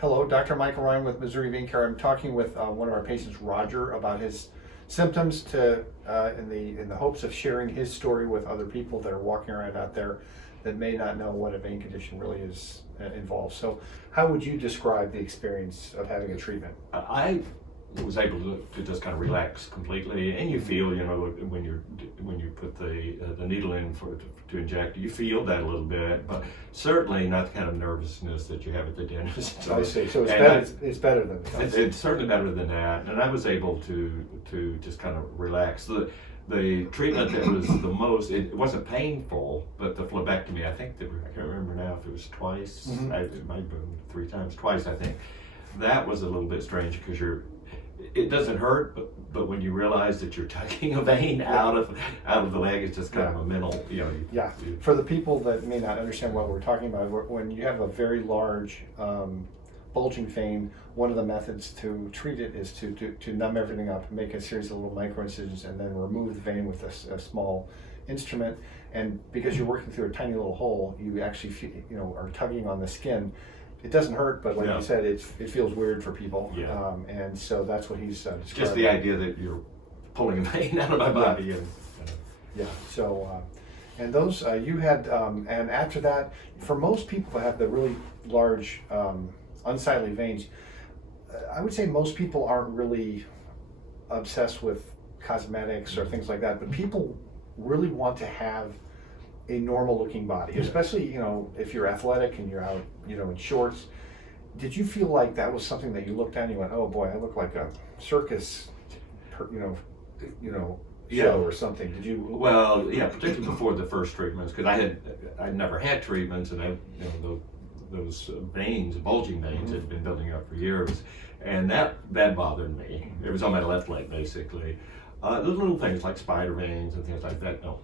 Hello, Dr. Michael Ryan with Missouri Vein Care. I'm talking with one of our patients, Roger, about his symptoms in the hopes of sharing his story with other people that are walking around out there that may not know what a vein condition really is involved. So how would you describe the experience of having a treatment? I was able to just kind of relax completely, and you feel, when you put the needle in to inject, you feel that a little bit, but certainly not the kind of nervousness that you have at the dentist. I see. So it's better than that. It's certainly better than that, and I was able to just kind of relax. The treatment that was the most, it wasn't painful, but the phlebectomy, I can't remember now if it was twice, it might have been 3 times, twice I think. That was a little bit strange because it doesn't hurt, but when you realize that you're tugging a vein out of the leg, it's just kind of a mental, For the people that may not understand what we're talking about, when you have a very large bulging vein, one of the methods to treat it is to numb everything up, make a series of little micro incisions, and then remove the vein with a small instrument. And because you're working through a tiny little hole, you actually are tugging on the skin. It doesn't hurt, but like you said, it feels weird for people. Yeah. And so that's what he's describing. Just the idea that you're pulling a vein out of my body. So, and those you had, and after that, for most people that have the really large unsightly veins, I would say most people aren't really obsessed with cosmetics or things like that, but people really want to have a normal looking body, especially if you're athletic and you're out in shorts. Did you feel like that was something that you looked at and you went, oh boy, I look like a circus show or something? Did you? Well, yeah, particularly before the first treatments, because I'd never had treatments, and those veins, bulging veins, had been building up for years, and that bothered me. It was on my left leg basically. The little things like spider veins and things like that, don't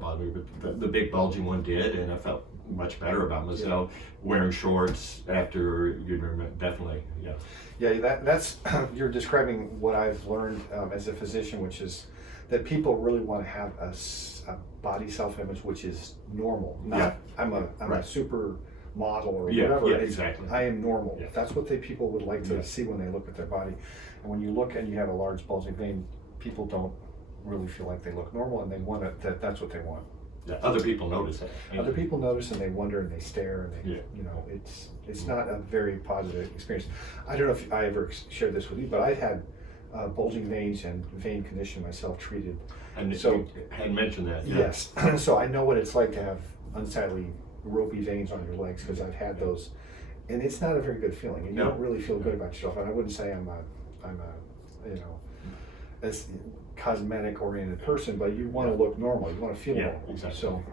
bother me, but the big bulging one did, and I felt much better about myself wearing shorts after definitely. That's you're describing what I've learned as a physician, which is that people really want to have a body self-image which is normal. Not I'm a super model or whatever. Yeah, exactly. I am normal. That's what people would like to see when they look at their body. And when you look and you have a large bulging vein, people don't really feel like they look normal, and they want that's what they want. Yeah, other people notice that. Other people notice, and they wonder, and they stare, and it's not a very positive experience. I don't know if I ever shared this with you, but I had bulging veins and vein condition myself treated. And so you had mentioned that. Yeah. Yes. So I know what it's like to have unsightly ropey veins on your legs, because I've had those, and it's not a very good feeling, and you don't really feel good about yourself. And I wouldn't say I'm a as cosmetic oriented person, but you want to look normal, you want to feel normal. Exactly. So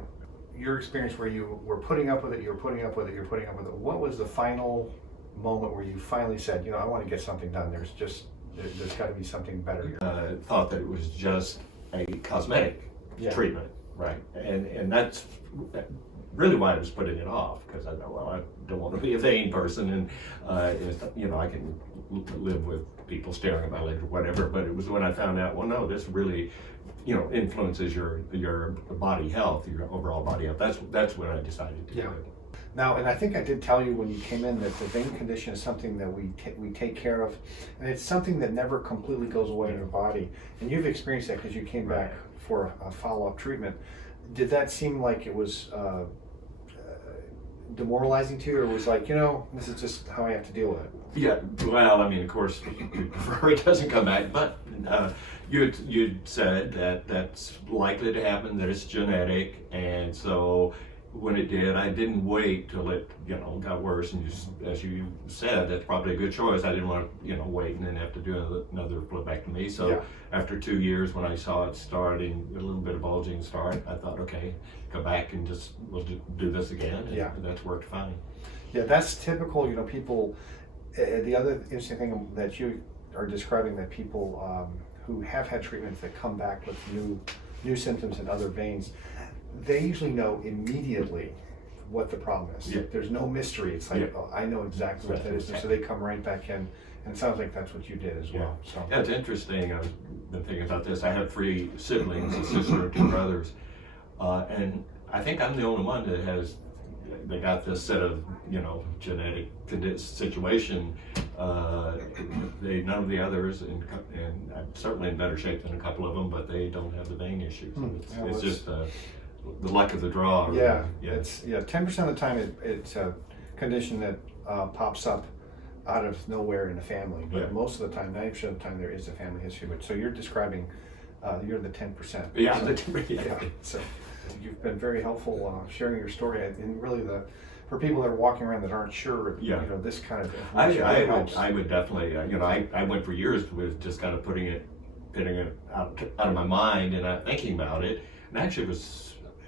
your experience where you were putting up with it, what was the final moment where you finally said, I want to get something done, there's got to be something better? Thought that it was just a cosmetic treatment, right? And that's really why I was putting it off, because I thought, well, I don't want to be a vain person, and I can live with people staring at my legs or whatever. But it was when I found out, well, no, this really influences your body health, your overall body health. That's when I decided to do it. Now, and I think I did tell you when you came in that the vein condition is something that we take care of, and it's something that never completely goes away in your body. And you've experienced that because you came back for a follow-up treatment. Did that seem like it was demoralizing to you, or was like, this is just how I have to deal with it? Yeah, well, I mean, of course, we prefer it doesn't come back, but you said that that's likely to happen, that it's genetic, and so when it did, I didn't wait till it got worse, and as you said, that's probably a good choice. I didn't want to wait and then have to do another phlebectomy. So after 2 years, when I saw it starting, a little bit of bulging start, I thought, okay, go back and we'll do this again, and that's worked fine. Yeah, that's typical. People. The other interesting thing that you are describing, that people who have had treatments that come back with new symptoms in other veins, they usually know immediately what the problem is. There's no mystery. It's like, oh, I know exactly what that is. And so they come right back in, and it sounds like that's what you did as well. So. Yeah, it's interesting. I've been thinking about this. I have 3 siblings, a sister and 2 brothers, and I think I'm the only one that has they got this set of, genetic situation. None of the others, and I'm certainly in better shape than a couple of them, but they don't have the vein issues. It's just the luck of the draw. Really. Yeah, Yeah. it's 10% of the time it's a condition that pops up out of nowhere in the family, but Yeah. most of the time, 90% of the time, there is a family history. But so you're describing, you're the 10%. Yeah, Yeah. So you've been very helpful sharing your story, and really for people that are walking around that aren't sure, Yeah. this kind of I information really helps. would definitely, I went for years with just kind of putting it out of my mind and not thinking about it. And actually it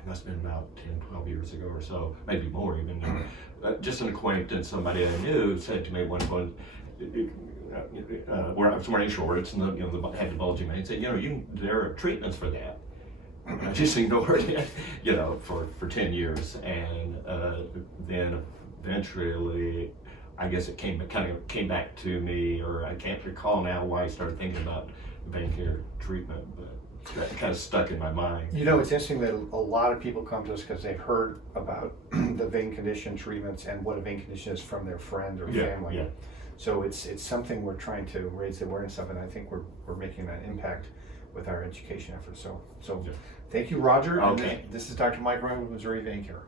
must have been about 10, 12 years ago or so, maybe more even. Just an acquaintance, somebody I knew, said to me one point, where I was wearing shorts and had the bulging veins, said, there are treatments for that. And I just ignored it, for 10 years. And then eventually, I guess it kind of came back to me, or I can't recall now why I started thinking about vein care treatment, but that kind of stuck in my mind. It's interesting that a lot of people come to us because they've heard about the vein condition treatments and what a vein condition is from their friend or family. Yeah. So it's something we're trying to raise the awareness of, and I think we're making an impact with our education efforts. So Yeah. thank you, Roger. Okay. And this is Dr. Mike Ryan with Missouri Vein Care.